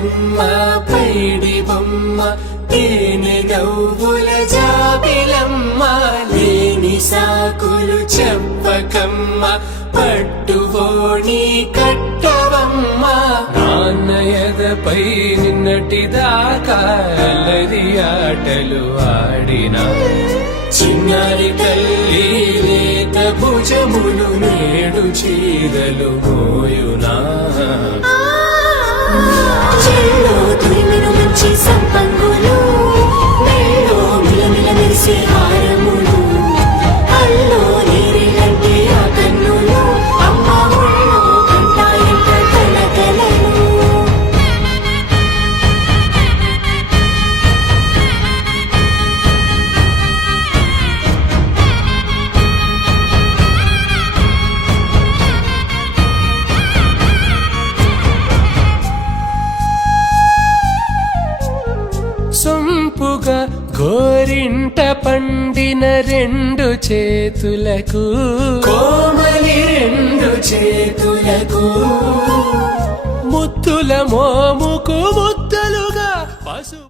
బుల్లెమ్మ పైడి బొమ్మ తేనె నవ్వుల జాబిలమ్మ లేని సాకులు చెప్పకమ్మ పట్టువోణి కట్టవమ్మ నాన్నయదపై నిన్నటిదాకా అల్లరి ఆటలు ఆడినా చిన్నారి తల్లి లేత భుజములు నేడు చీరలు మోయునా చెల్లో తురిమిను మంచి సంపంగులు మెల్లో మిలమిల మెరిసే హారములు అల్లో నీరిలంటే ఆ కన్నులు అమ్మ ఒళ్ళో కంటాయంట కలకలను సొంపుగా గోరింట పండిన రెండు చేతులకు కోమలి రెండు చేతులకు ముత్తుల మోముకు ముద్దలుగా పసు